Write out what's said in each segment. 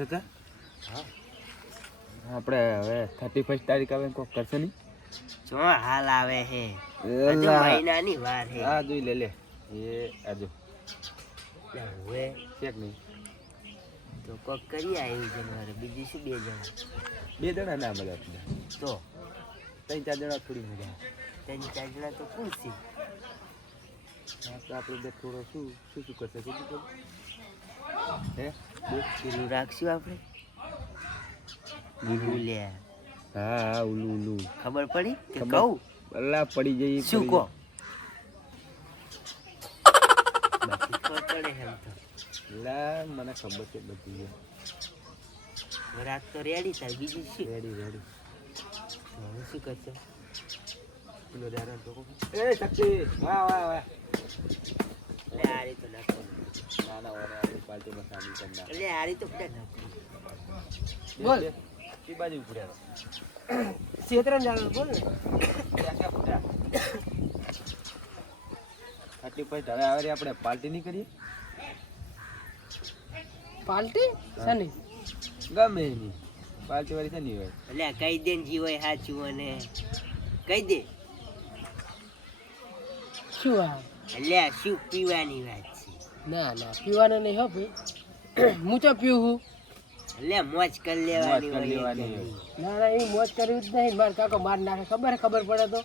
થતા હા આપણે હવે 31 તારીખ આવે કોક કરશે નહીં જો હાલ આવે હે હજુ મહિનાની વાર હે હા જોઈ લે એ આજો હવે ચેક નહીં તો કોક કરી આવી જનવરે બીજી શું બે જણા ના મળે આપણે તો 3-4 જણા થોડી મજા 3-4 જણા તો પૂછી તો આપણે બે થોડો શું કરશે હે પેલું રાખશું આપણે લે હા ઉલું ખબર પડી કે કહું અલ્લા પડી જઈ શું કહો બાકી ખબર પડે એમ તો લા મને ખબર છે બધી રાત તો રેડી થાય બીજી શું રેડી હવે શું કરશો પેલો દારા તો એ શક્તિ વાહ લે આરી તો નાખો ના આપણી પાર્ટીમાં સામી કરના એટલે આરી તો બધા નાખો બોલ કી બાજુ ઉપડ્યા ક્ષેત્રમ જાણો બોલ ને ક્યાં ફૂટા આટલી પછી હવે આવે આપણે પાર્ટી નહીં કરીએ પાર્ટી સની ગમે નહીં પાર્ટી વાળી છે નહીં હોય એટલે કહી દે ને જીવો સાચું અને કહી દે શું આ એટલે શું પીવાની વાત છે ના પીવાના નહીં હો ભાઈ હું તો પીવું એટલે મોજ કરી લેવાની હોય ના એ મોજ કરવી જ નહીં માર કાકો માર નાખે ખબર પડે તો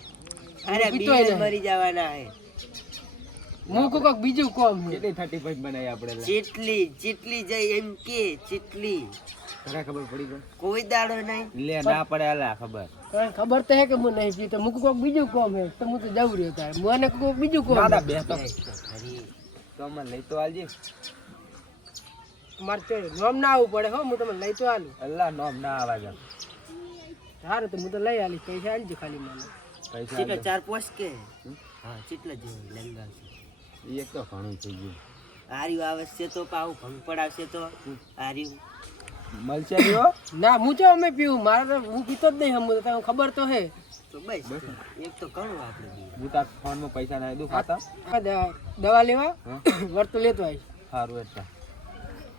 અરે બીજે મરી જવાના હે હું કોક બીજું કોમ કેટલી 35 બનાવી આપણે ચીટલી જઈ એમ કે ચીટલી ખરા ખબર પડી ગઈ કોઈ દાડો નહીં લે ના પડે આલા ખબર તો હે કે હું નહીં પીતો હું કોક બીજું કોમ હે તો હું તો જવું રહ્યો તાર મને કોક બીજું કોમ ના બે તો મને લઈ તો આલજે મારે તો નોમ ના આવવું પડે હો હું તમને લઈ તો આલું અલ્લાહ નોમ ના આવા જા સારું તો હું તો લઈ આલીશ પૈસા આલજો ખાલી મને પૈસા ચીટલા 4-5 કે હા ચીટલા જેવું લેંગા છે એક તો ઘણું થઈ ગયું આર્યું આવશે તો પાવું ભંગ પડાવશે તો આર્યું મળશે નહીં હો ના હું તો અમે પીવું મારે તો હું પીતો જ નહીં હમ તો તને ખબર તો હે તો બસ એક તો ઘણું આપણે હું તાર ફોનમાં પૈસા ના દઉં ખાતા દવા લેવા વર્તો લેતો આવીશ સારું એટલે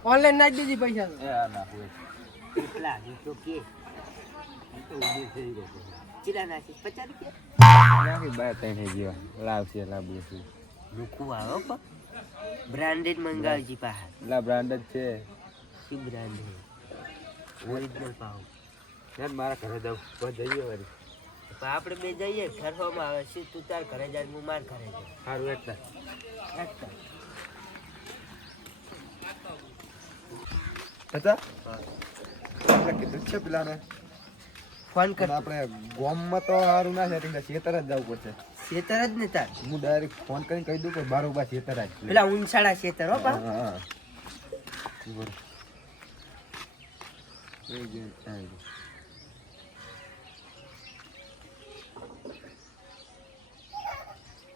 ઓનલાઈન નાખી દેજે પૈસા તો એ આ ના હોય કેટલા તો કે તો ઉડી થઈ ગયો ચીલા નાખીશ 50 રૂપિયા નાખી બાય તને જીવા લાવશે લાવવું છે લુકુ આવો પણ બ્રાન્ડેડ મંગાવજી પાહા લા બ્રાન્ડ જ છે શું બ્રાન્ડ છે ઓરિજિનલ પાવ યાર મારા ઘરે જાવ બસ જઈએ વળી પણ આપણે બે જઈએ ઠરવામાં આવે છે તું તાર ઘરે જાય હું માર ઘરે જાય સારું એટલે હતા આપણે કીધું છે પેલાને ફોન કર આપણે ગોમમાં તો સારું ના છે એટલે ખેતર જ જવું પડશે ખેતર જ ને તાર હું ડાયરેક્ટ ફોન કરીને કહી દઉં કે બારોબાર ખેતર જ પેલા ઊંચાડા ખેતર હો પા હા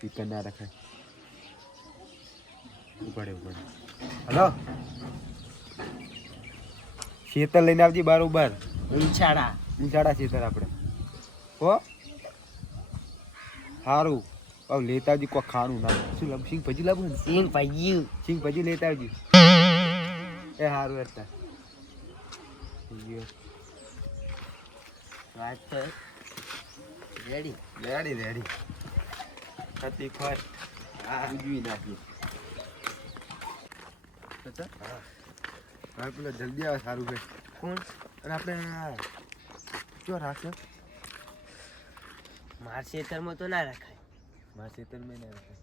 પીકર ના રખાય ઉપાડે હલો ખેતર લઈને આવજી બારોબાર ઊંચાડા ખેતર આપણે હો સારું હવે લેતા આવજી કોઈ ખાવાનું ના શું લાવું સિંગ ભજી લાવું ને સિંગ ભજી લેતા આવજી એ સારું હતા વાત તો રેડી રેડી થતી ખોર હા ઉજવી નાખી હા પેલો જલ્દી આવે સારું છે કોણ અને આપણે શું રાખશે માર ખેતરમાં તો ના રખાય મારા ખેતરમાં ના રખાય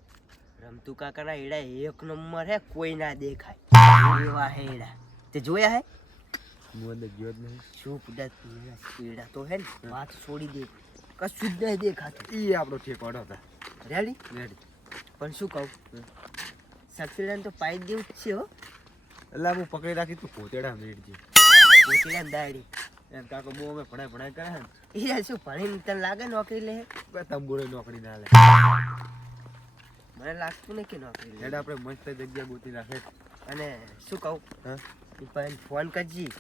રમતુ કાકાના હેડા એક નંબર હે કોઈ ના દેખાય એવા હેડા તે જોયા હે હું અંદર ગયો જ નહીં શું પુડા હેડા તો હે ને વાત છોડી દે કશું જ નહીં દેખાતું એ આપણો ઠેકવાડો હતા રેડી રેડી પણ શું કહું સકસીડાને તો પાઈ દેવું જ છે હો એટલે હું પકડી રાખી તું પોતેડા મેળજી પોતીડા દાડી એમ કાકો બહુ અમે ભણાય કરે ને એ શું ભણીને તને લાગે નોકરી લે તંબુરે નોકરી ના લે મને લાગતું નહીં કે નોકરી લે એટલે આપણે મસ્ત જગ્યા ગોતી રાખે અને શું કહું હા તું પણ ફોન કરજી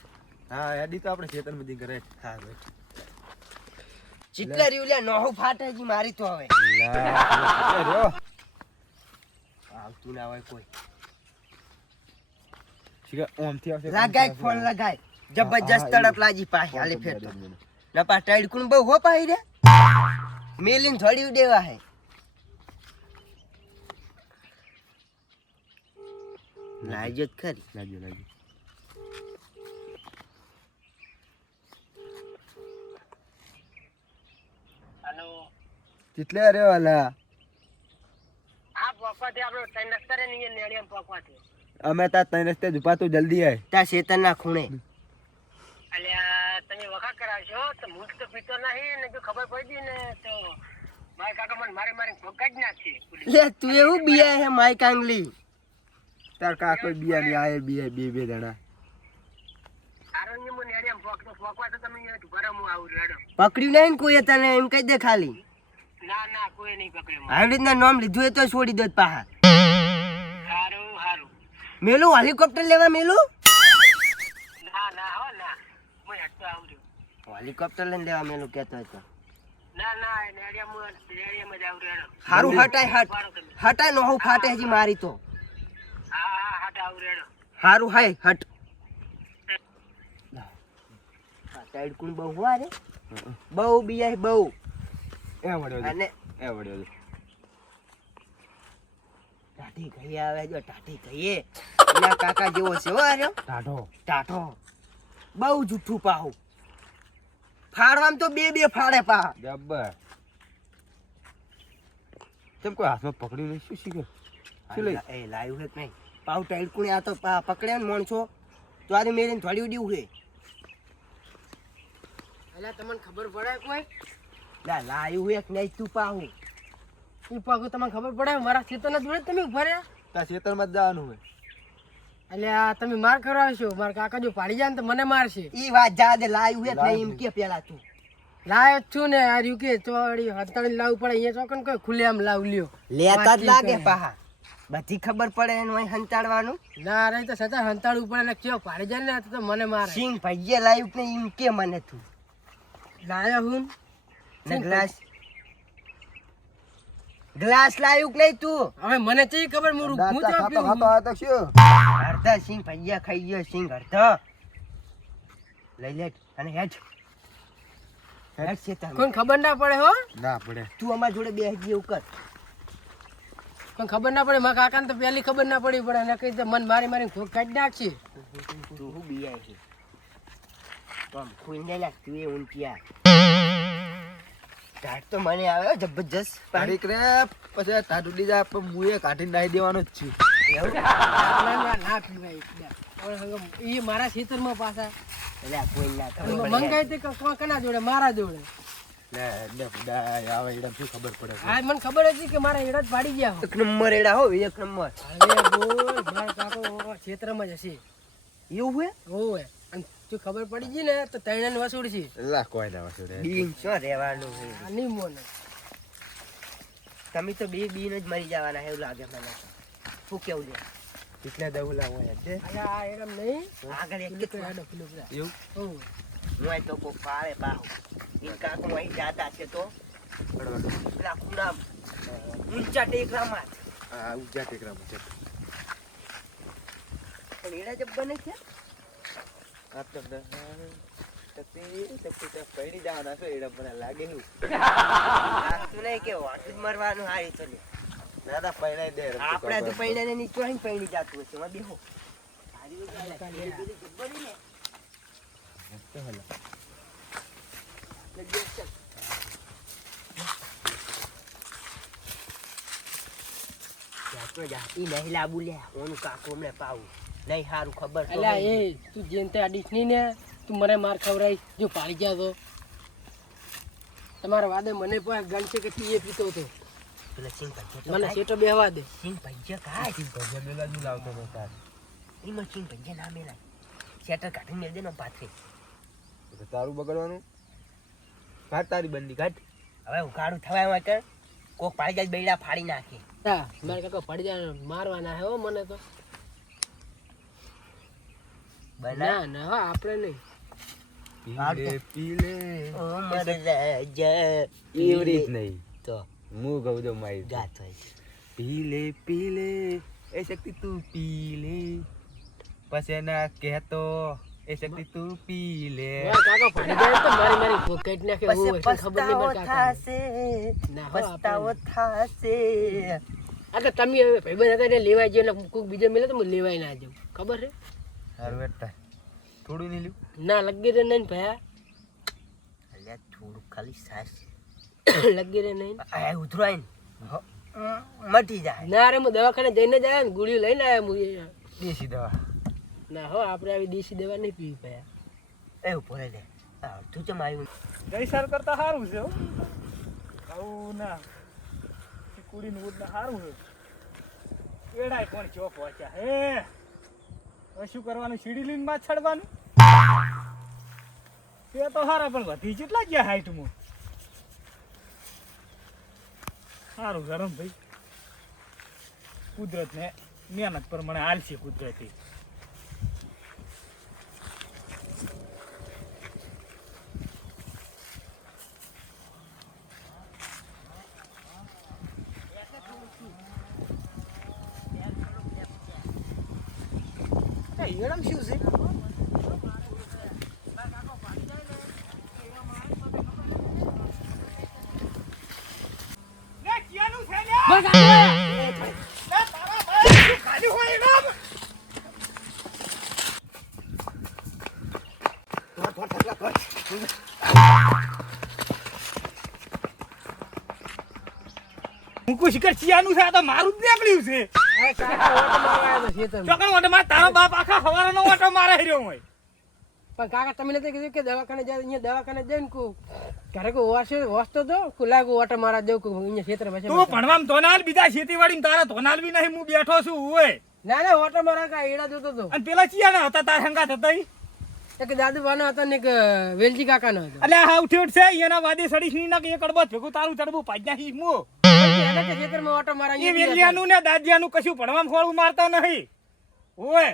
હા એડી તો આપણે ખેતરમાં દી કરે હા બેઠ ચિટલા રીવલ્યા નોહું ફાટે જી મારી તો હવે આવતું ના હોય કોઈ ઓમથી આવશે લગાય ફોન લગાય જબરજસ્ત તડપ લાગી પાહી હાલે ફેર તો નપા ટાઈડકુન બહુ હો પાહી રે મેલીન થોડી દેવા હે લાગ્યો જ ખરી લાગ્યો હેલો કેટલે અરે વાલા આ પોકવાથી આપણો ટ્રેન નસ્તરે નહીં નેડિયમ પોકવાથી અમે તા તઈ રસ્તે જ ઉભા તું જલ્દી આય તા શેતરના ખૂણે અલ્યા તમે વખા કરાવશો તો મૂળ તો પીતો નહીં ને જો ખબર પડી ને તો મારા કાકા મને મારી ભોગા જ નાખશે લે તું એવું બિયા હે માય કાંગલી તાર કાકો બિયા ની આય બિયા બે જણા આરોગ્ય મને નેડિયમ પોકવા તો તમે ઘરે હું આવું રેડો પકડ્યું નહીં ને કોઈ તને એમ કહી દે ખાલી ના કોઈ નહીં પકડ્યું આવી રીતના નામ લીધું હોય તો છોડી દો પાહા સારું મેલું હેલિકોપ્ટર લેવા મેલું ના હો ના હું હેડતો આવું રહ્યો હેલિકોપ્ટર લઈને લેવા મેલું કહેતો હતો ના નેડિયમ જ આવું રેડો હારું હટાય નો હું ફાટે હજી મારી તો હા હાટ આવું રેડો હારું હાય હટ ટાઈડકુન બહુ હુઆ રે બહુ બિયા બહુ એ વડ્યો અને ટાટી ગઈ આવે જો ટાટી ગઈએ એના કાકા જેવો છે હો આર્યો ટાઢો બહુ જૂઠું પાહું ફાડવામ તો બે ફાડે પા જબ્બર તેમ કોઈ હાથમાં પકડ્યું નહીં શું શીખે શું લઈ એ લાયું હે કે નહીં પાઉ ટાઈડકુને આ તો પકડે ને માણસો તો આરી મેરીને થોડી ઉડ્યું હે એટલે તમને ખબર પડે કોઈ લાયું હે કે નહીં તું પાહું ઈ પાકું તમને ખબર પડે મારા ખેતરના જોડે તમે ઉભા રહ્યા તાર ખેતરમાં જ જવાનું હોય એટલે આ તમે માર કરાવશો મારા કાકા જો પાડી જાય ને તો મને મારશે ઈ વાત જા દે લાયું હે કે નહીં એમ કે પેલા તું લાયો જ છું ને આ રહ્યું કે ચોળી હતાડી લાવવું પડે અહીંયા ચોકન કોઈ ખુલ્લે આમ લાવ લ્યો લેતા જ લાગે પાહા બધી ખબર પડે એનું અહીં હંતાડવાનું ના રે તો સતા હંતાડવું પડે ને કેવો પાડી જાય ને તો મને મારે સિંગ ભાઈએ લાયું કે એમ કે મને તું લાયો હું ને ગ્લાસ લાયું કે નહીં તું હવે મને ચી ખબર હું દાંતા તો ખાતો ખાતો આ તો શું અડધા સિંગ ભાઈએ ખાઈ ગયો સિંગ અડધા લઈ લે અને હેઠ છે કોઈ ખબર ના પડે હો ના પડે તું અમારા જોડે બેસી એવું કર કોઈ ખબર ના પડે મારા કાકાને તો પહેલી ખબર ના પડી પડે એને કઈ તો મન મારી ખોખ કાઢી નાખશે તું હું બીઆઈ છે તમ કોઈ ને લાગ તું એ ઊંટિયા ટાટ તો મને આવે જબરજસ્ત તારીખ રે પછી તારું લીધા પણ મુએ કાઢીને નાહી દેવાનો જ છું એવું ના પીવાય એ મારા ખેતરમાં પાછા એટલે કોઈ ના મંગાઈ તે કના જોડે મારા જોડે લે બુડા આવે એડમ શું ખબર પડે હા મને ખબર હતી કે મારા એડા જ પાડી ગયા એક નંબર એડા હો એક નંબર અરે બોલ મારા કાકો ખેતરમાં જ હશે એવું હે હોવે અને જો ખબર પડી ગઈ ને તો તૈણાને વસૂડશે લા કોઈ ના વસુડે બીન શું રહેવાનું છે આ નહીં મોને તમે તો બે બીન જ મરી જવાના એવું લાગે મને શું કેવું લે કેટલે દવલા હોય છે અરે આ એડમ નહીં આગળ એક તો હેડો પેલું બધા એવું હોવે હું તો કોઈ પાળે બાહુ ઈ કાકો અહીં જાતા છે તો પેલા ખૂણા ઊંચા ટેકરામાં આ ઉજા ટેકરામાં છે પણ એડા જબ બને છે આ તો પડી જવાના છે એડમ મને લાગે એવું તું નહીં કે વાટું જ મરવાનું હારી તો લે દાદા પૈણાઈ દે આપણે તો પૈણાને નીચે અહીં પૈણી જાતું હશે એમાં બેહો જાતી નહીં લાબુ લે ઓનું કાકો અમને પાવું નહીં સારું ખબર તો અલ્યા નહીં. એ તું જેન તે અડીશ નહીં ને તું મને માર ખવડાવીશ જો પાડી ગયા તો તમારા વાદે મને પણ ગણશે કે તું એ પીતો હતો પેલા સિંગ ભાઈ મને સેટો બેહવા દે સિંગ ભાઈ કાય ભજ્યા મેલા જ લાવતો તો તાર એમાં સિંગ ભાઈ ના મેલાય શેટર કાઢીને મેળ દે ને પાથરે તો તારું બગડવાનું કાઢ તારી બંદી કાઢ હવે ઉઘાડું થવાય એમાં કર કોક પાડી જાય બૈડા ફાડી નાખે હા મારા કાકા પડી જાય મારવાના હે હો મને તો બના ના ના હો આપણે નહીં પીલે ઓ મર રાજા એવી રીત નહીં તો હું કહું તો મારી ગાત હોય પીલે પીલે એ શક્તિ તું પીલે પછી એને કહેતો એ શક્તિ તું પી લે. કાકા પાણી જાય તો મારી પોકેટ નાખે પછી એવું ખબર નહીં પસ્તાવો મને કાકા થાશે ના, હો, પસ્તાવો થાશે. આ તો તમે હવે ભાઈબંધ હતા એટલે લેવાય ગયો એટલે કોઈક બીજો મળે તો હું લેવાય ના જાઉં ખબર છે સારું એટલે થોડું નહીં લ્યું. ના લગી રે નહીં ભયા અલ્યા થોડું ખાલી સાસ લગી રે નહીં આ ઉતરાય ને મટી જાય. ના રે હું દવાખાને જઈને જ આવ્યો ને ગોળીઓ લઈને આવ્યો હું દેશી દવા. ના હો આપણે આવી દેશી દવા નહીં પીવી ભયા એવું પડે લે તું ચમ આવ્યું જય સર કરતા સારું છે હો. આવું ના કુડીનું ઉડ ના સારું છે એડાય પણ ચો પહોંચ્યા હે હવે શું કરવાનું સીડી લઈને માં ચડવાનું તે તો સારા પણ વધી કેટલા ગયા હાઈટમાં સારું ગરમ ભાઈ કુદરત ને મહેનત પ્રમાણે હાલશે કુદરતી એડમ શું છે હું શિખર ચિયાનું છે આ તો મારું જ નીકળ્યું છે ચોકણ ઓટો મારે તારો બાપ આખા હવારનો ઓટો મારે રહ્યો હોય પણ કાકા તમે નથી કીધું કે દવાખાને જાય અહીંયા દવાખાને જઈને કો ઘરે કો વાસતો દો કુલા કો ઓટો મારા દેવ કો અહીંયા ક્ષેત્ર પાસે તું ભણવામ ધોનાલ બીજા ખેતીવાડી તારા ધોનાલ બી નહીં હું બેઠો છું હોય ના ના ઓટો મારા કા એડા જોતો તો અને પેલા ચિયાના હતા તાર હંગાત હતા ઈ? એક દાદુ વાનો હતો ને એક વેલજી કાકાનો હતો એટલે હા ઉઠી ઉઠશે એના વાદે સડી ની ના કે એક અડબત ભેગું તારું ચડવું પાજ્યા હી મો એના કે ક્ષેત્રમાં ઓટો મારા એ વેલિયાનું ને દાદિયાનું કશું ભણવામ ખોળું મારતા નહીં ઓય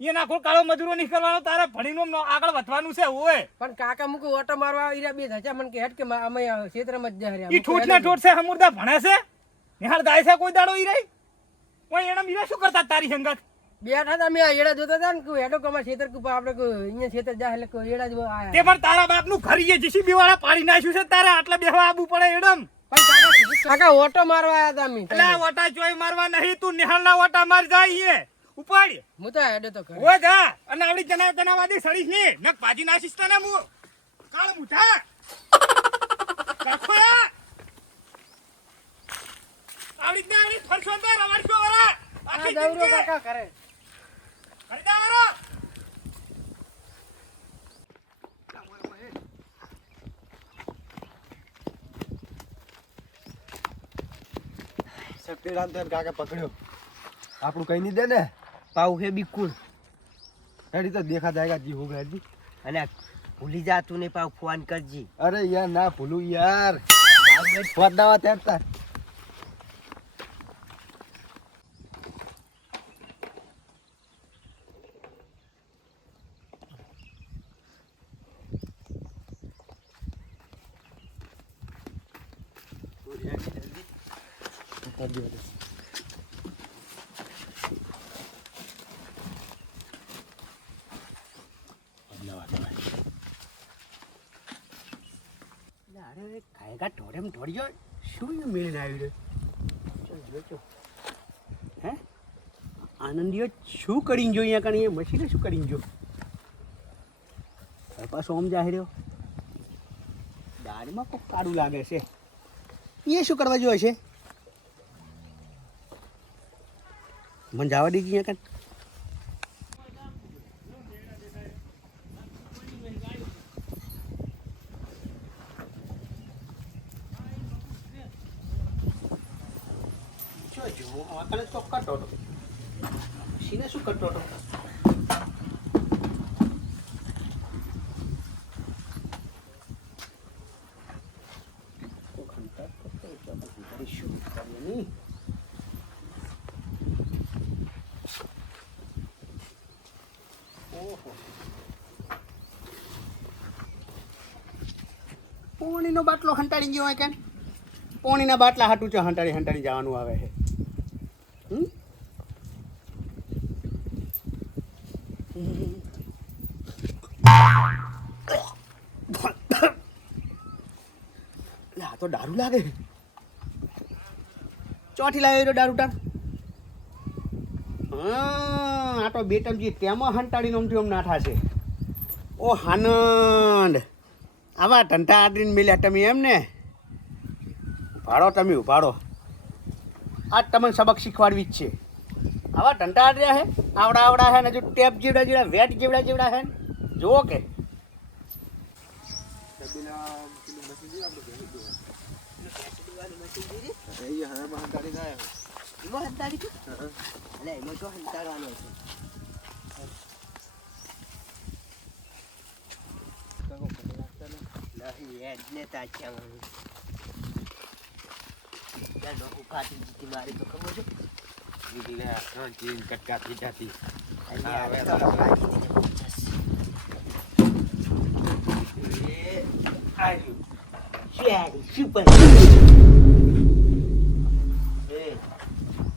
એના કોઈ કાળો મજૂરો નહીં કરવાનો તારે ભણીનો આગળ વધવાનું છે ઓય પણ કાકા મુકો ઓટો મારવા ઈરા બે થયા મને કે હેટ કે અમે ક્ષેત્રમાં જ જા ઈ ઠોઠ ને ઠોઠ છે હમુરદા ભણે છે નિહાળ દાય છે કોઈ દાડો ઈ રહી ઓય એના બીજા શું કરતા તારી સંગત બેઠા હતા અમે એડા જોતા હતા ને કે હેડો કમા ક્ષેત્ર કુ આપણે કો અહીંયા ક્ષેત્ર જા એટલે કો એડા જ આયા તે પણ તારા બાપ નું ઘરી જીસીબી વાળા પાડી નાખ્યું છે તારે આટલા બેહવા આબુ પડે એડમ પણ કાકા ઓટો મારવા આયા હતા અમે એટલે આ ઓટા ચોય મારવા નહીં તું નિહાળના ઓટા માર જાય હે ઉપાડ હું તો હેડો તો કરે ઓય જા અને આવડી જનાવાદી સડીશ ને નક ભાજી નાખીશ તને મુ કાળ મુઠા કાખોયા આવડી ફરસો તો રવાડશો વરા આ દવરો કાકા કરે ખરીદા વરા શક્તિરામ તો કાકા પકડ્યો આપણું કઈ નહીં દે ને પાઉ હે બિલકુલ હેડી તો દેખા જાયગા જી હોગા જી. અને ભૂલી જા તું ને પાઉ ફોન કરજી અરે યાર ના ભૂલું યાર પદાવા તેડતા ખાયગા ઢોરેમ ઢોળ્યો શું મેળીને આવી રહ્યો હે આનંદીઓ શું કરીને જો અહીંયા કણી મશીને શું કરીને જો હવે પાછો આમ જાહે રહ્યો દાળમાં કોક કાળું લાગે છે એ શું કરવા જોઈએ છે મને જવા દીધી અહીંયા કાન જો આકડે તો કટો મશીને શું કટો પોણીનો બાટલો હંટાડી ગયો હોય કેમ પોણીના બાટલા હાટું છે હંટાડી જવાનું આવે છે આ તો દારૂ લાગે. ચોથી લાવ્યો દારૂ તાર. હા, આ તો બેટમજી તેમાં હંટાડીને આમથી આમ નાઠા છે. ઓ આનંદ, આવા ટંટા આદરીને મેલ્યા તમે એમ ને? ઉભાડો તમે, ઉભાડો. આ તમને સબક શીખવાડવી જ છે. આવા ટંટા આદર્યા હે, આવડા હે ને જો ટેપ જેવડા વેટ જેવડા હે. જુઓ કે એમાં હંતાડી છે? અલે એમાં તો હંતાડવાનો છે. નહીં એટલે તાચ્યામાં ત્યાં નોકું કાઢી દીધી મારી તો ખબર છે? કટકા થઈ જતી. અલી આવે તો કાઢી દીધી પચાસ. એ આવ્યું. શેરી સુપર. એ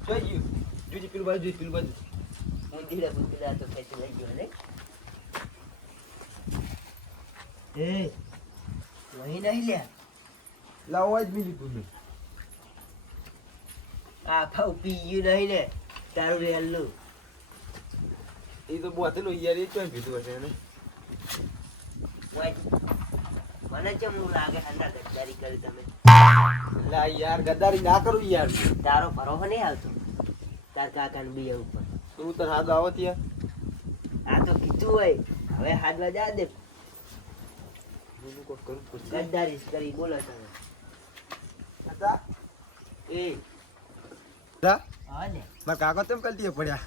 જોઈ ગયું. જોઈ પેલું બાજુ મુંદીડા તો ખેંચી લઈ ગયો ને. એ વહી નહીં લ્યા. લાવો જ મિલી પૂરી. આ ભાવ પીયું નહીં ને તારું રેલું. એ તો બોતેલું યાર, એ ચોઈ પીધું હશે એને. મને કેમ એવું લાગે હંડા ગદ્દારી કરી તમે? લા યાર, ગદ્દારી ના કરું યાર. તારો ભરોસો નહીં આવતો તાર કાકાને બીજા ઉપર. તું તને હાથ આવત યાર. આ તો કીધું હોય હવે હાથમાં જા દે. હું કોઈ કરું પૂછે. ગદ્દારી કરી બોલો તમે. હતા એ તા હા ને મારા કાકા તેમ કલતીએ પડ્યા.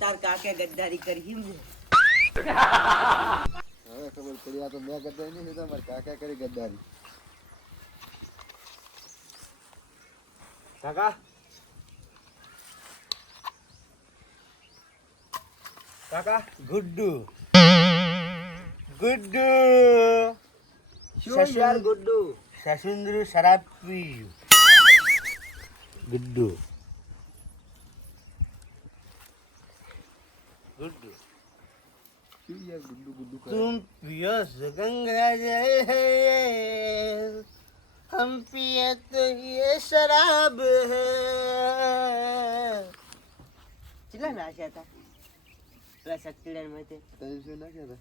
તાર કાકે ગદ્દારી કરી હિમ ને. હવે ખબર પડી, આ તો મેં ગદ્દારી નહીં, તો મારા કાકા કરી ગદ્દારી. કાકા કાકા ગુડ્ડુ શું યાર ગુડ્ડુ? સસુંદર શરાબ પીયું. ગુડ્ડુ શું યાર ગુડ્ડુ ગુડ્ડુ કરે? तुम पियो गंगा जय, हम पिए तो ये शराब है. કેટલા નાશ્યા હતા પેલા શક્તિલાલ માં તે? 300 ના કહેતા.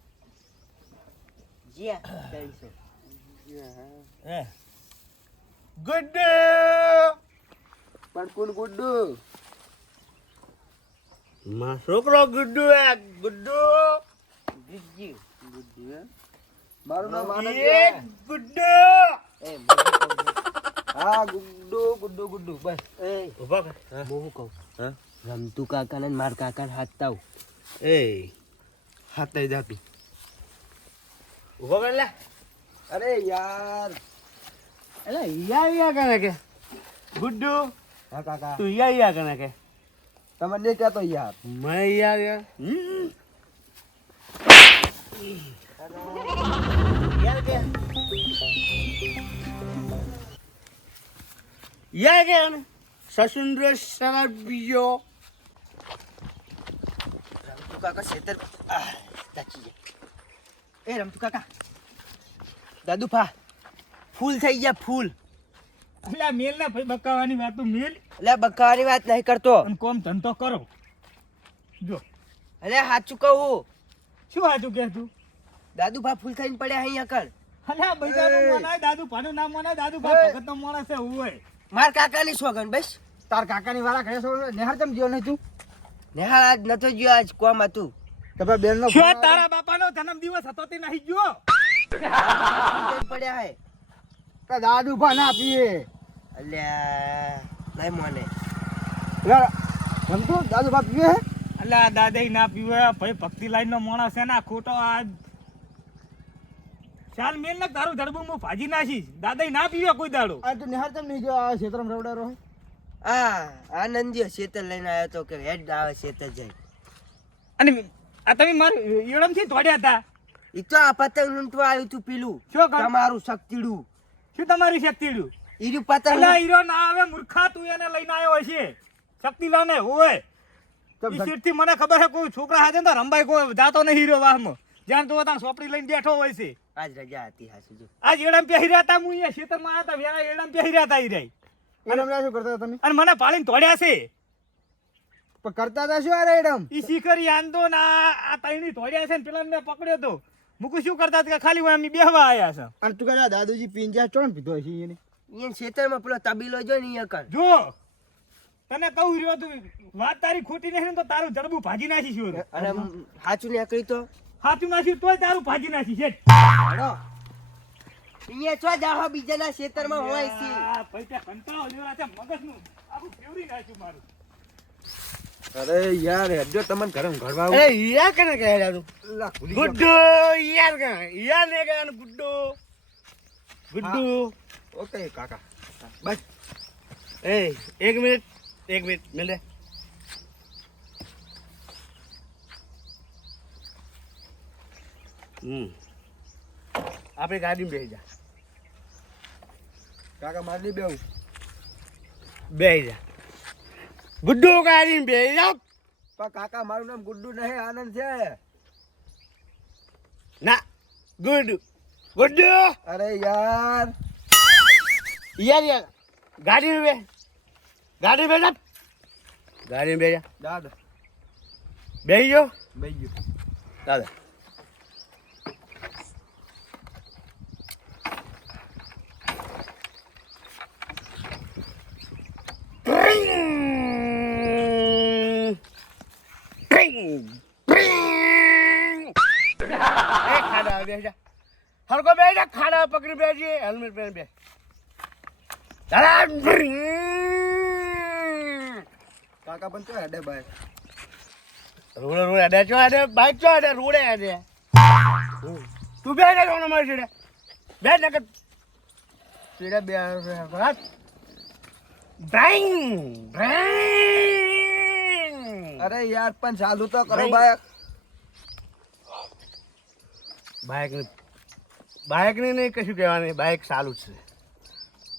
જીયા 300. ગુડ્ડુ પણ કોણ ગુડ્ડુ? માં છોકરો ગુડ્ડુ હે. ગુડ્ડુ ગુજ્જુ. ગુડ્ડુ હે? મારું નામ આનંદ એ છે. ગુડ્ડુ. એ હું કહું હા ગુડ્ડુ ગુડ્ડુ ગુડ્ડુ બસ. એ ઉભા કર. હું કહું હા રમતું કાકા ને માર કાકા હાથ તાવ. એ હાથ થઈ જાતું. ઉભા કર લે. અરે યાર. અલે યા કરે કે ગુડ્ડુ હા કાકા તું યા કરે કે તમે નહીં કહેતો યાર. मैं यार यार यार क्या ससुंदर शराब पियो. રમતું કાકા શેતર તાચી જાય. એ રમતું કાકા દાદુ ફા ફૂલ થઈ ગયા ફૂલ. એટલે મેલ ના ભાઈ બકાવાની વાતો મેલ એટલે બકાવાની વાત નહીં કરતો. અને કોમ ધંધો કરો. જો એટલે સાચું કહું શું હાચું કે તું? દાદુ ભા ફૂલ થઈને પડ્યા અહીંયા કર. અલ્યા બૈદાનું મોનાય દાદુ પાનું નામ મોનાય દાદુ ભા ભગત નો માણસ છે હોય. માર કાકાની સોગન બસ. તાર કાકાની વાળા ઘરે છો નેહાર કેમ જ્યો નહીં તું? નેહાળ આજ નતો ગયો આજ કોમ હતું. તમારા બેન નો શું તારા બાપાનો જન્મ દિવસ હતો તે નહીં ગયો? થઈને પડ્યા હે. દાદુ ભા ના પીએ. અલ્યા નહીં મોને. રમતો દાદુ ભા પીએ હે? અલ્યા દાદા ના પીવે ભાઈ ભક્તિ લાઈન નો માણસ છે ના ખોટો આજ ચાલ મેલ ને તારું ધડબું હું ભાજી નાખીશ. દાદા ના પીવે કોઈ દાડો. આ તો નેહાર કેમ નહીં ગયો? આ ક્ષેત્રમાં રવડારો હે. આનંદીઓ શેતર લઈને આવ્યો તો કે હેડ આવે શેતર જાય. અને આ તમે મારું એડમ થી તોડ્યા હતા. ઈ તો આ પતંગ લૂંટવા આવ્યું તું પેલું શું કામ? તમારું શક્તિડું. શું તમારી શક્તિડું? ઈરું પતંગ અલ્યા હીરો ના આવે મૂર્ખા તું એને લઈને આવ્યો હશે. શક્તિલાને હોય તો ઈ સીટથી મને ખબર છે કોઈ છોકરા હાથે તો રંબાઈ કોઈ જાતો નહીં હીરો વાહમાં. જ્યાં તો ત્યાં સોપડી લઈને બેઠો હોય છે. આજ રજા હતી હાસુ જો. આજ એડામ પહેર્યા હતા, હું અહીંયા ખેતરમાં આવ્યા હતા, વેળા એડામ પહેર્યા હતા ઈ રહી. એડમ શું કરતા હતા તમે? અને મને પાડીને તોડ્યા છે. પણ કરતા હતા શું અરે એડમ? ઈ શીખરી આંદો ને આ તઈની તોડ્યા છે ને પેલા મેં પકડ્યો તો. મુકુ શું કરતા હતા કે ખાલી હોય અમે બેહવા આયા છે. અને તું કહે દાદુજી પિંજા ચોણ પીધો છે એને? અહીંયા ખેતરમાં પેલો તબીલો જો ને અહીંયા કર. જો તને કહું રહ્યો તું વાત તારી ખોટી નહીં ને તો તારું જડબું ભાજી નાખીશું. અને હાચું નીકળી તો સાચું નાખ્યું તોય તારું ભાજી નાખી છે. હાલો. અહીંયા ચો જાહો બીજાના ખેતરમાં હોય છે. આ પૈસા કંટાળો લેવા છે મગજનું આખું ફેવરી નાખ્યું મારું. અરે યાર હેડજો તમને ઘરે ઘરવા અરે યાર કને કહે તું લા ભૂલી ગુડ્ડુ યાર કને યાર ને કહે ગુડ્ડુ ગુડ્ડુ ઓકે કાકા બસ એ એક મિનિટ મિલે આપણે ગાડીમાં બેસી જા કાકા મારી બેવું બેસી જા ગુડ્ડુ ગાડીમાં બેસી જાઓ પણ કાકા મારું નામ ગુડ્ડુ નહીં આનંદ છે. ના ગુડ્ડુ અરે યાર યાર ગાડીમાં બેસી જા દાદા બેસી જાઓ બેઈ ગયો દાદા ખાડા બેસી જા હરકો બેસી જા ખાડા પકડી બેસી હેલ્મેટ પહેરી બે દાદા કાકા પણ તો હેડે બાય રોડે અડે ચો અડે બાઈક ચો અડે રોડે અડે તું બે ને કોણ મારી છેડે બે ને કે સીડે બે રાત ડ્રાઈંગ અરે યાર પણ ચાલુ તો કરો બાઈક બાઈકને નહીં કશું કહેવાનું બાઈક ચાલુ જ છે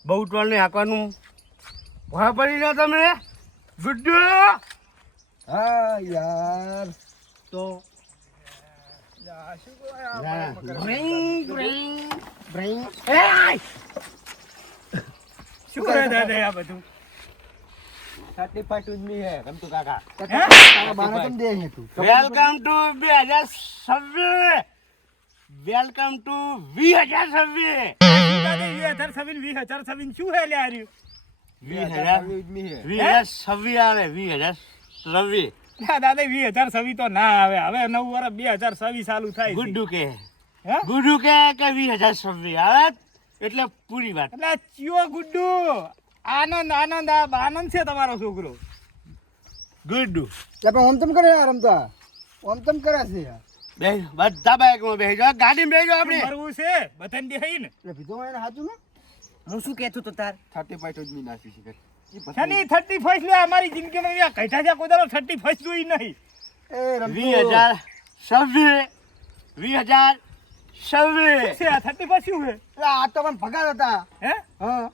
બહુ ટોલ નહીં હાંકવાનું ભય પડી જાઓ તમે ગુડ્ડુ હા યાર તો શું કહો શું કરે દાદા આ બધું? 35 ટુ મી હે રમતું કાકા હે? કાકા બારા કેમ દે છે તું? વેલકમ ટુ 2026 વેલકમ ટુ 2026 દાદા 2026 શું હે લે આ રહ્યું? 20 મી હે 2026 આવે 2026 ના દાદા 2026 તો ના આવે. હવે નવું વર્ષ 2026 ચાલુ થાય છે. ગુડ્ડુ કે હે? ગુડ્ડુ કે 2026 આવે એટલે પૂરી વાત એટલે ચિયો ગુડ્ડુ આનંદ છે તમારો છોકરો. ગુડ્ડુ લે પણ ઓમ તમ કરે યાર રમતા ઓમ તમ કરે છે યાર બે બધા બાઈકમાં બેસી જાઓ ગાડીમાં બેસી જાઓ આપણે કરવું છે બધાને દેખાઈ ને. એટલે પીધો એને હાચું ને હું શું કહેતો તો તાર 35 ટુ મી નાખી છે શની 31 લે અમારી જિંદગીમાં કઈઠા છે કોઈ દાડો 31 જોઈ નહીં. એ રમતું 2026 છે આ 31 શું છે? આ તો પણ ભગા હતા હે? હા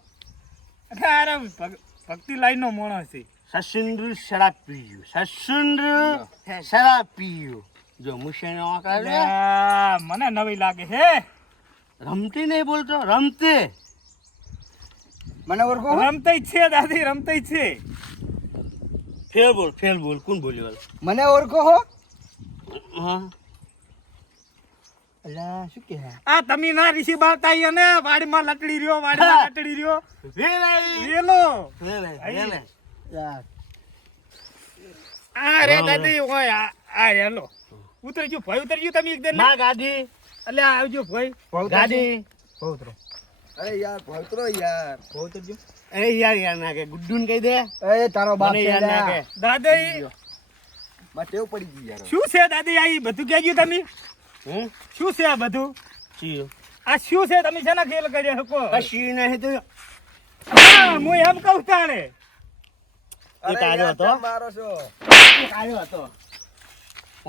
એટલે આ ભક્તિ લાઈન નો માણસ છે. સસુંદ્ર શરાબ પીયું જો મુશેનો આંકડા લે આ મને નવી લાગે છે. રમતી નહીં બોલતો રમતે મને ઓળખો રમતઈ જ છે દાદી, રમતઈ જ છે. ફેલ બોલ કોણ બોલ્યો મને ઓળખો હો હા અલા શું કે આ તમે ના રીસી બાળતા અને વાડીમાં લટડી રહ્યો વેલો. યાર આ રે દાદી ઓય આ રેલો ઉતરી ગયું ભાઈ, ઉતરી ગયું તમે એક દિન માં ગાડી એટલે આવજો ભાઈ. ગાડી પવિત્રો અરે યાર પવિત્રો યાર પવિત્ર જો અરે યાર ના કે ગુડ્ડુ ને કહી દે એ તારો બાપ મને છે યાર ના કે દાદી માં ટેવ પડી ગઈ યાર શું છે દાદી આ ઈ બધું કહેજો તમે હું શું છે આ બધું? ચીયો આ શું છે તમે શેના ખેલ કર્યા શકો? કશી નહીં તો હા, હું એમ કહું તાણે એ તાજો હતો મારો છો તાજો હતો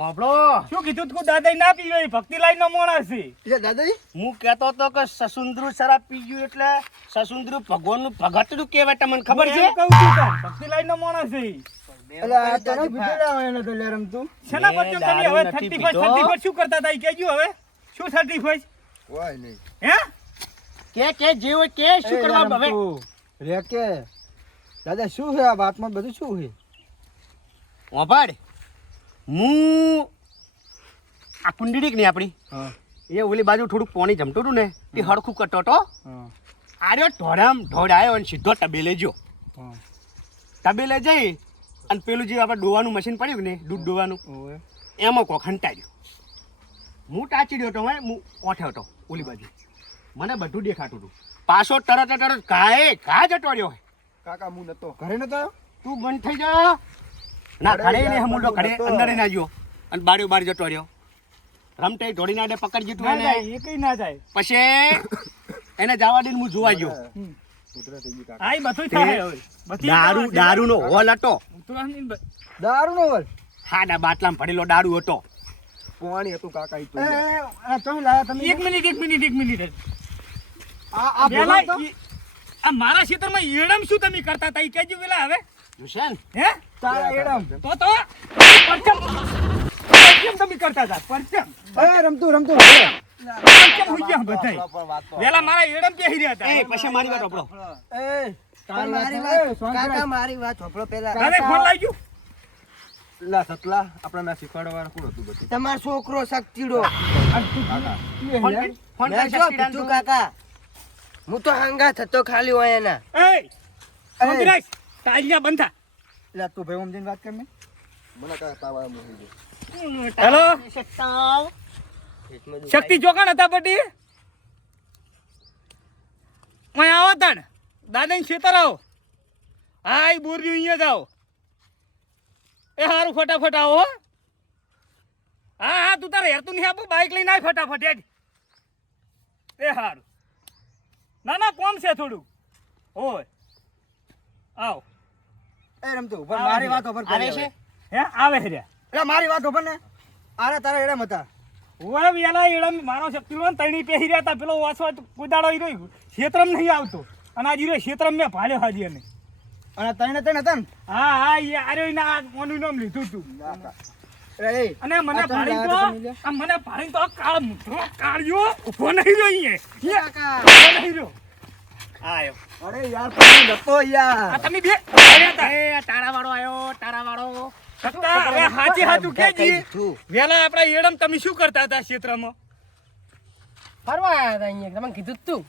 આપણો શું કીધું તું દાદા ના પીવો એ ભક્તિ લાઈન નો માણસ છે. એટલે દાદાજી હું કહેતો હતો કે સસુંદ્રુ શરાબ પી ગયું એટલે સસુંદ્રુ ભગવાનનું ભગતનું કહેવાય તમને ખબર છે હું એમ કહું છું તાર, ભક્તિ લાઈન નો માણસ છે ઈ. બે એટલે આ તો નહીં પીધો લે એને તો લે રમતું. શેના મેં પર તમે દારૂ હવે નથી 35 પીધો. 35 શું કરતા હતા ઈ કહેજો હવે શું 35 કોઈ નહીં. હે કે જે હોય કે શું કરવા હવે રે કે દાદા શું છે આ વાતમાં બધું શું છે? વાભાડ હું આ કુંડીડીક નહીં આપણી હા એ ઓલી બાજુ થોડુંક પાણી જમતું હતું ને એ હરખું કરતો હતો હા આર્યો ઢોળામ ઢોળાયો અને સીધો ટબેલે ગયો. હા ટબેલે જઈ અને પેલું જે આપણે ડોવાનું મશીન પડ્યું ને દૂધ ડોવાનું ઓય એમાં કોક હંટાડ્યું. હું ટાચીડ્યો હતો હું ઓઠ્યો હતો ઓલી બાજુ મને બધું દેખાતું હતું. પાછો તરત ઘા જતો રહ્યો. કાકા હું નતો ઘરે નતો આવ્યો? તું બંધ થઈ જા ના ઘરે નહીં હમું ઘરે અંદર ના ગયો અને બારીઓ બાર જતો રહ્યો. રમતે ઢોળીને આડે પકડી જીતું ના એને જાય એકઈ ના જાય પછી એને જવા દઈને હું જોવા ગયો. કૂતરા થઈ ગયું કાકા. આ ઈ બધું થાય હવે બધી દારૂનો હોલ હતો. ઉતરાની બ- દારૂ નો વલ હાડા બાટલામાં ભરેલો દારૂ હતો. પાણી હતું કાકા ઈ તો આ તો લાયા તમે એક મિનિટ આ વેલા બોલો તો. આ મારા ક્ષેત્રમાં એડમ શું તમે કરતા હતા ઈ કહેજો વેલા હવે જોશે ને? હે તારા એડમ તો પરચમ તમે કરતા હતા પરચમ એ રમતું પરચમ હોઈ ગયા બધાય વેલા મારા એડમ પહેરી રહ્યા હતા એ પછી મારી વાત સાંભળો. એ તારી મારી વાત વાત કાકા મારી વાત સાંભળો પેલા તારે ફોન લાવી ગયું લા સતલા આપણા શીખવાડવાનું કોણ હતું બધું? તમારો છોકરો શક્તિડો ફોન કરી- ફોન મેં કરી જો શકતી કીધું કાકા હું તો હંગા થતો ખાલી હોય એના એ અંગ્રેજ તાલિયા બંધા લા તું ભાઈ સમજીને વાત કર ને મને કાકા તાવા મૂકી દે. હેલો શકતાવ. શક્તિ ચોકણ હતા બટી मैं આવો તણ દાદાની ખેતર આવો હા ઈ બોર્યું અહીંયા જાઓ એ હારું ફટાફટ આવો હો. હા હા તું તારે હેરતું નહીં આપું બાઇક લઈને આવ ફટાફટ હેડ એ હારું ના ના કોમ છે થોડું હોય આવ એ રમતું પણ મારી વાત ઉપર આવે છે? હે આવે છે રે એટલે મારી વાત ઉપર ને આરે તારા એડમ હતા ઓય વેલા એડમ મારો શક્તિલો ને તણી પહેરી રહ્યા હતા પેલો વાસવા કુદાડો ઈ રહ્યો ક્ષેત્રમ નહીં આવતો અને આ જીરો ક્ષેત્રમ મેં ભાલ્યો હાજી એને અને તને હતા ને હા હા એ આર્યો ઈને આ કોનું નામ લીધું તું એટલે એ અને મને આ તને ભાળી તો લાયા તો આ મને ભાળી તો કાળ મુઠો કાળ્યો ઉભો નહીં રહ્યો અહીંયા ઉભો નહીં રહ્યો આયો. અરે યાર પાણી નતો યાર આ તમે બે આવ્યા હતા. એ તારાવાળો આયો તારાવાળો. છતાં હવે હાચી હાચું કેજી વેલા આપણા એડમ તમે શું કરતા હતા ક્ષેત્રમાં ફરવા આવ્યા હતા અહીંયા તમને કીધું જ તું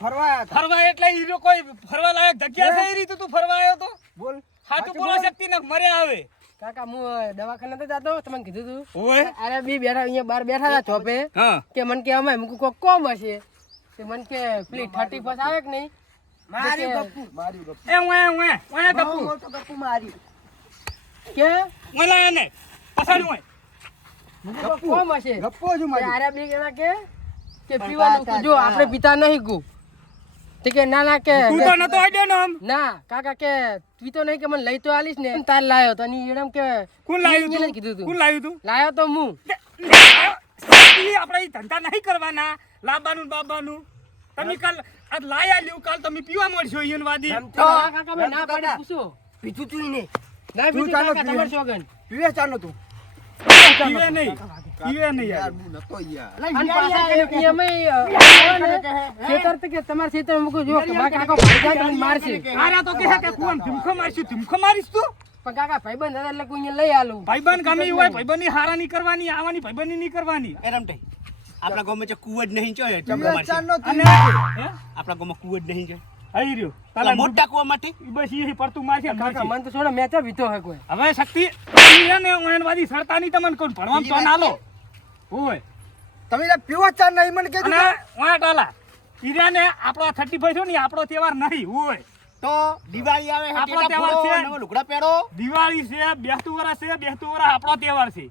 ફરવા આયા હતા. ફરવા એટલે ઈ રહ્યો કોઈ ફરવા લાયક જગ્યા છે એ રીતે તું ફરવા આવ્યો તો બોલ હાચું બોલો શક્તિ ને મરે આવે કાકા હું દવાખાને તો જાતો તમને કીધું તું ઓય અરે બી બેઠા અહીંયા બહાર બેઠા હતા ચોપે હા કે મને કે અમે મુકુ કોક કોમ હશે તે મને કે પેલી 30 આવે કે નહીં મારી કે- ગપ્પુ મારી ગપ એ ઓય ગપુ હું તો ગપ્પુ મારી કે ઓલા એને પસાડું ઓય કોક કોમ હશે ગપ્પો જ તે મારી અરે બી કેવા કે પીવાનું તું જો આપણે પીતા નહીં કુ તે કે ના ના કે તું તો નતો આડ્યો ને આમ ના કાકા કે તું તો નહીં કે મને લઈ તો આલીશ ને તાર લાયો તો અને એડમ કે કોણ લાવ્યું એને તું કીધું તું કોણ લાવ્યું તું લાયો તો હું આપણે ઈ ધંધા નહીં કરવાના લાવવાનું ને બાબાનું તમે કાલ આજ લાયા લ્યો કાલ તમે પીવા મળશો ઈયન વાદી હા, કાકા મેં ના પાડી પૂછો પીધું તું ને ના તું બીજું ચાલો કાકા પીવે. તમારે સોગન પીવે ચાલો તું પીવે નહીં યાર યાર હું નતો યાર અને પાછા એ અમે ખેતર તો કે તમારે ખેતર મૂકું જો મારા કાકો ભાઈ જાય તો મને મારશે આરા તો કહે કે કુવામ ધમખો મારશું ધમખો મારીશ તું પણ કાકા ભાઈબંધ હતા એટલે કોઈ અહીંયા લઈ આલું ભાઈબંધ ગમે હોય ભાઈબંધની હારા નહીં કરવાની આવવાની ભાઈબંધની નહીં કરવાની એ રમતે આપણા ગામમાં જે કુવ જ નહીં ચોય પીવે ચાલો તું અને હે આપણા ગામમાં કુવ જ નહીં ચોય આઈ રહ્યો તાલા તાલા મોટા કુવા માટે ઈ બસ ઈ પડતું મારશે ને કાકા મારશે. મને તો છોડો મેં તો વીતો હે કોઈ હવે શક્તિ તમે હે ને ઓયનવાદી સરતા નહીં તમને કોણ ભણવામાં તો નાલો ઓય તમે ત્યાં પીવો ચાર નહીં મને કહેજો અને ઓય ટાલા ઈરાને આપણો 35 થયો ને આપણો તહેવાર નહીં ઓય તો દિવાળી આવે છે આપણો ટેટા તહેવાર ફોડો, છે. નવા લુગડા પહેરો. દિવાળી છે બેસતું વરસ છે બેસતું વરસ આપણો તહેવાર છે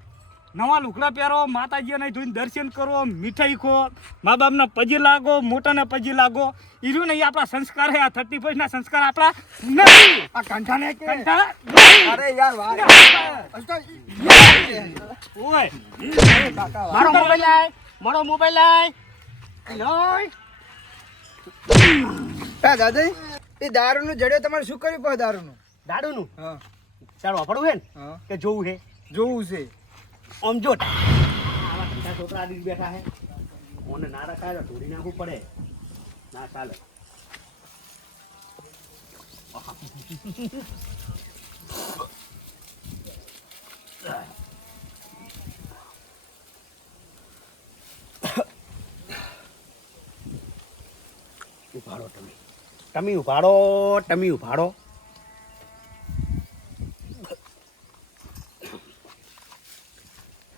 નવા લુગડા પહેરો માતાજીને જોઈને દર્શન કરો મીઠાઈ ખો મા બાપના પજી લાગો મોટાના પજી લાગો ઈરું નહીં આપણા સંસ્કાર છે આ 35 ના સંસ્કાર આપણા નહીં આ કંઠાને કે કંઠા નહીં. અરે યાર વાહ ઓય કાકા મારો મોબાઈલ લાય મારો મોબાઈલ લાય લોય. દાદા એ દારૂ નું જડ્યો તમારે શું કર્યું પણ દારૂ નું દારૂનું હા ચાલો વાપરવું છે ને હા કે જોવું છે જોવું છે આમ જો આવા ધંધા છોકરા આડી બેઠા છે ઓને ના રખાય તો ઢોરી નાખવું પડે ના ચાલે ઉભાડો તમે ઉભાડો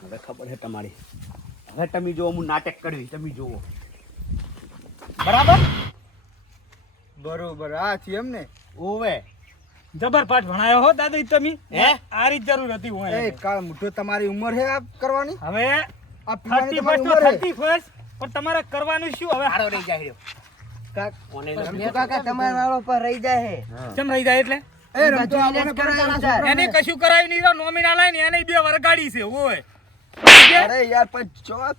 હવે ખબર છે તમારી હવે તમે જો હું નાટક કરવી તમે જુઓ બરાબર બરોબર આ છે એમ ને ઓવે જબર પાઠ ભણાયો હો દાદા તમે હે? આ રીત જરૂર હતી હું એ કાળ મુઠ્ઠો તમારી ઉંમર છે આ કરવાની હવે આ પીવાની 31 તમારી ઉંમર તો છે 31 પણ તમારે કરવાનું શું હવે હારો રહી જાય રહ્યો ઓને રમતો કાકા તમારા વાળો પર રહી જાય હે કેમ રહી જાય એટલે એ રમતો બધું એને જ આપણને કરાવ્યું પડે છે. એને કશું કરાવી નહીં નોમિનલ આય ને એને બે વરગાડી છે ઓય અરે યાર પણ ચોક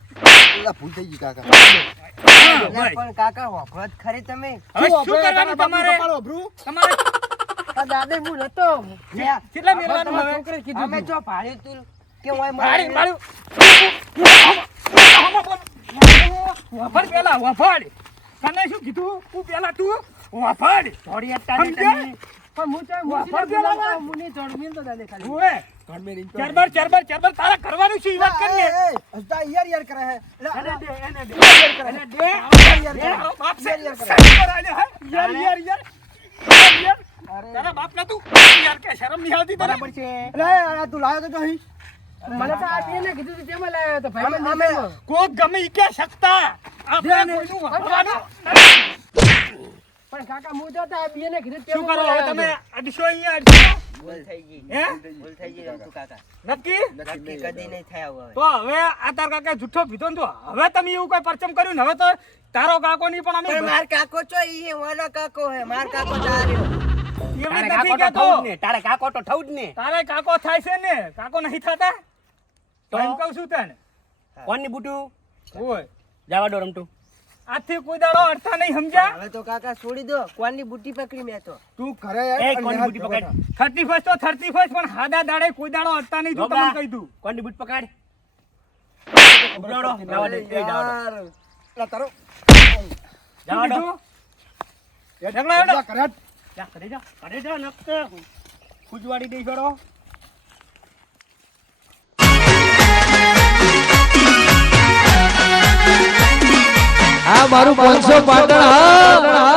પેલા ભૂલ થઈ ગઈ કાકા ભાઈ પણ કાકા વાપરો જ ખરી તમે હવે શું કરવાનું તમારે તમારે આ દાદે હું નતો કેટલા મેળવાનું તમારા હવે છોકરાએ કીધું અમે હતું. જો ભાડ્યું તું કે ઓય ભાડી મારે ભાડું વફાડ પેલા વફાડ તને શું કીધું તું પેલા તું વફાડ થોડી અટાણે સમજ્યા? તમે પણ હું ચાલ વાપર પેલા વા. મુની ચડમીન તો દાદે ખાલી ઓય ચારબર તારે કરવાનું શું ઈ વાત કર ને યાર કરે હે એને દે એને દે તારો બાપ છે સાઈબર આલે હે યાર તારા બાપ ના તું યાર કે શરમ નહીં આવતી તને બરાબર છે અરે તું લાયો તો અહીં મને તો આ બેને કીધું હતું તેમાં લાવ્યો હતો ભાઈ અમે કોક ગમે ઈ કે શકતા આપણે કોઈનું વાપરવાનું પણ કાકા હું તો આ બેને કીધું શું તેમાં કરો હવે લાવ્યો તમે હતો. અડશો અહીંયા અડશો ભૂલ થઈ ગઈ હે ભૂલ થઈ ગઈ રમતું કાકા નક્કી નક્કી કદી નહીં થયા હવે તો હવે આ તાર કાકા જુઠ્ઠો પીધો ને તો હવે તમે એવું કોઈ પરચમ કર્યું ને હવે તો તારો કાકો નહીં પણ પણ અમે માર કાકો છો ઈ ઓનો કાકો હે માર કાકો તાર્યો એવી તારે નથી કાકો તો કહેતો. થવું જ ને તારે કાકો તો થવું જ ને તારે કાકો થાય છે ને કાકો નહીં થતા તો એમ કહું છું તને કોણની બુટું ઓય જવા દો રમતું આજથી કોઈ દાડો અડતા નહીં સમજ્યા હવે તો કાકા છોડી દો કોણની બુટ્ટી પકડી મેં તો તું ઘરે એ કોણની બુટી પકડ 31 તો 31 પણ હાદા દાડે કોઈ દાડો અડતા નહીં તું તમને ગોગા, કહી દઉં કોણની બુટ પકડ ઉભરાડો જવા દે એ જવા દો તારો જવા દો ઢગલા હેડો. કરે જા કરે જા નક્કે ખુજવાડી દઈ છોડો આ મારું 500 પાટણ હા